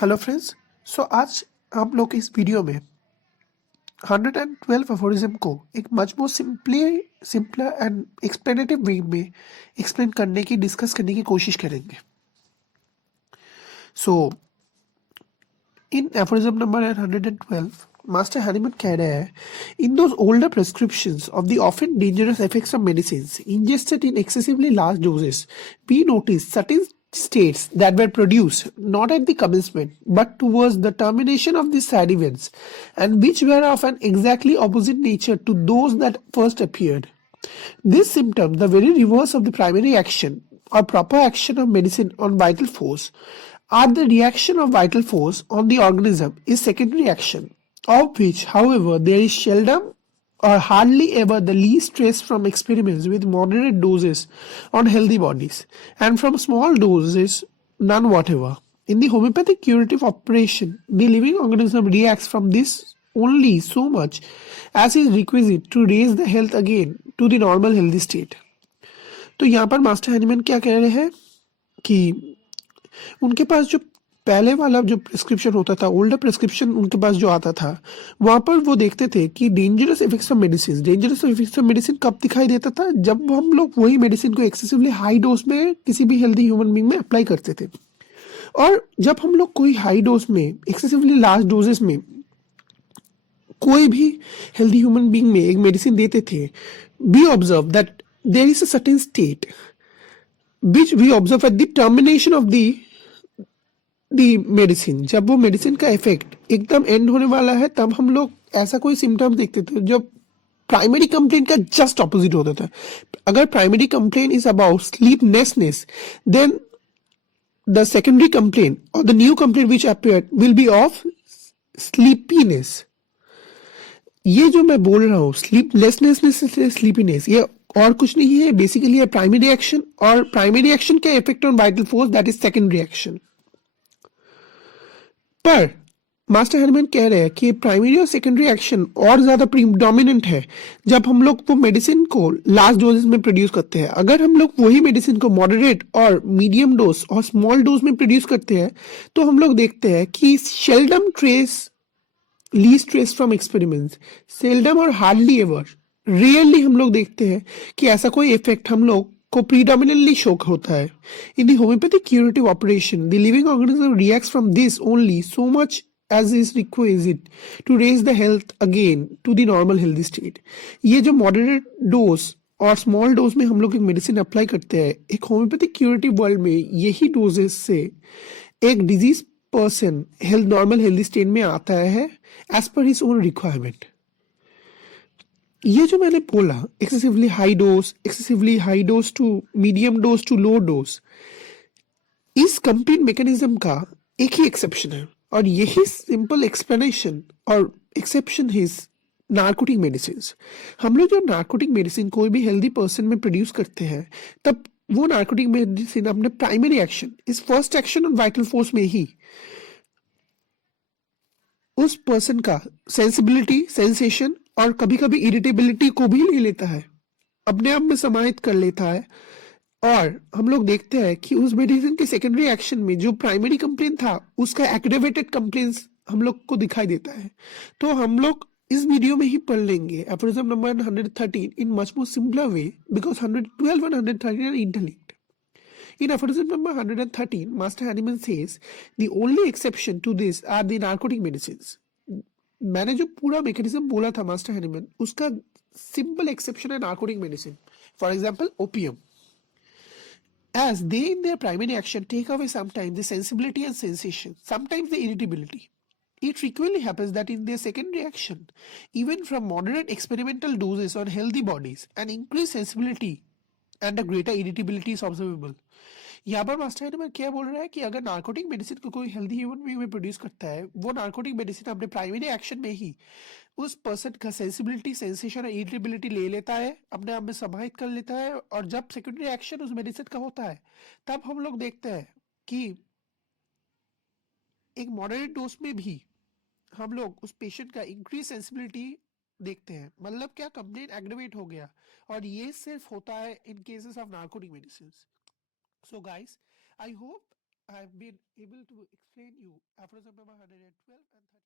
Hello friends. आज हम लोग इस वीडियो में 112 अफोरिज्म को एक much more simpler and explanative way में एक्सप्लेन करने की डिस्कस करने की कोशिश करेंगे। So in aphorism number 112 master Hahnemann कह रहे हैं, in those older prescriptions of the often dangerous effects of medicines ingested in excessively large doses, we notice certain states that were produced not at the commencement but towards the termination of the side events, and which were of an exactly opposite nature to those that first appeared. These symptoms, the very reverse of the primary action or proper action of medicine on vital force, are the reaction of vital force on the organism is secondary action, of which, however, there is seldom or hardly ever the least trace from experiments with moderate doses on healthy bodies, and from small doses none whatever. In the homeopathic curative operation, the living organism reacts from this only so much as is requisite to raise the health again to the normal healthy state. तो यहाँ पर master हैनिमन क्या कह रहे हैं कि उनके पास जो पहले वाला जो प्रिस्क्रिप्शन होता था, ओल्डर प्रिस्क्रिप्शन उनके पास जो आता था, वहाँ पर वो देखते थे कि डेंजरस इफेक्ट्स ऑफ मेडिसिन कब दिखाई देता था, जब हम लोग वही मेडिसिन को एक्सेसिवली हाई डोज में किसी भी हेल्दी ह्यूमन बींग में अप्लाई करते थे। और जब हम लोग कोई हाई डोज में एक्सेसिवली लार्ज डोजेस में कोई भी हेल्दी ह्यूमन बींग में एक मेडिसिन देते थे, we observe that there is a certain state which we observe at the termination of the medicine. जब वो मेडिसिन का इफेक्ट एकदम एंड होने वाला है, तब हम लोग ऐसा कोई सिम्टम्स देखते थे जो प्राइमरी कंप्लेंट का जस्ट ऑपोजिट होता था। अगर primary complaint is about sleeplessness, then the secondary complaint और the new complaint which appeared will be of sleepiness. ये जो मैं बोल रहा हूँ स्लीपलेसनेस से स्लीपीनेस, ये और कुछ नहीं है, बेसिकली है प्राइमरी एक्शन, और प्राइमरी एक्शन का effect on vital force that is secondary action. पर मास्टर हैनिमन कह रहे हैं कि प्राइमरी और सेकेंडरी एक्शन और ज्यादा प्रीडोमिनेंट है जब हम लोग वो मेडिसिन को लार्ज डोजेस में प्रोड्यूस करते हैं। अगर हम लोग वही मेडिसिन को मॉडरेट और मीडियम डोज और स्मॉल डोज में प्रोड्यूस करते हैं, तो हम लोग देखते हैं कि seldom trace least trace from experiments, seldom और हार्डली एवर, रेयरली हम लोग देखते हैं कि ऐसा कोई इफेक्ट हम लोग को प्रीडोमिनेंटली शो होता है। In the homeopathic curative operation, the living organism reacts from this only so much as is requisite to raise the health again to the normal healthy state. ये जो moderate dose और small dose में हम लोग एक medicine apply करते हैं, एक होम्योपैथिक क्यूरेटिव वर्ल्ड में यही डोजेस से एक disease person health normal healthy state में आता है as per his own requirement. ये जो मैंने बोला excessively high dose to medium dose to low dose, इस कंप्लीट मैकेनिज्म का एक ही एक्सेप्शन है, और यही सिंपल एक्सप्लेनेशन और एक्सेप्शन इज नार्कोटिक मेडिसिन। हम लोग जब नार्कोटिक मेडिसिन कोई भी हेल्दी पर्सन में प्रोड्यूस करते हैं, तब वो नार्कोटिक मेडिसिन अपने प्राइमरी एक्शन, इस first action on vital force में ही उस पर्सन का सेंसिबिलिटी, सेंसेशन और कभी कभी इरिटेबिलिटी को भी ले लेता है, अपने आप में समाहित कर लेता है। और हम लोग देखते हैं कि उस मेडिसिन के सेकेंडरी एक्शन में जो प्राइमरी कंप्लेन था, उसका एग्रेवेटेड कंप्लेन्स हम लोग को दिखाई देता है। तो हम लोग इस वीडियो में ही पढ़ लेंगे aphorism number 113 in much more simpler way, because 112 and 113 are interlinked. In aphorism number 113, Master Hahnemann says, the only exception to this are the narcotic medicines. मैंने जो पूरा मैकेनिज्म बोला था मास्टर हैनिमन, उसका सिंपल एक्सेप्शन है narcotic medicine. For example opium, as they in their primary action take away sometimes the sensibility and sensation, sometimes the irritability. It frequently happens that in their secondary action, even from moderate experimental doses on healthy bodies, an increased sensibility and a greater irritability is observable. यहाँ पर master हैनिमन क्या बोल रहा है कि अगर narcotic medicine को कोई हेल्दी ह्यूमन बीइंग में प्रोड्यूस करता है, वो नार्कोटिक मेडिसिन अपने प्राइमरी एक्शन में ही उस पर्सन का सेंसिबिलिटी, सेंसेशन और इरिटेबिलिटी ले लेता है, अपने आप में समाहित कर लेता है, और जब सेकेंडरी एक्शन उस मेडिसिन का होता है, तब हम लोग देखते हैं कि एक मॉडरेट डोज में भी हम लोग उस पेशेंट का इंक्रीज सेंसिबिलिटी देखते हैं। मतलब क्या, कंप्लेंट एग्रेवेट हो गया, और ये सिर्फ होता है in cases of narcotic medicine. So guys, I hope I've been able to explain you aphorism number 112 and 13.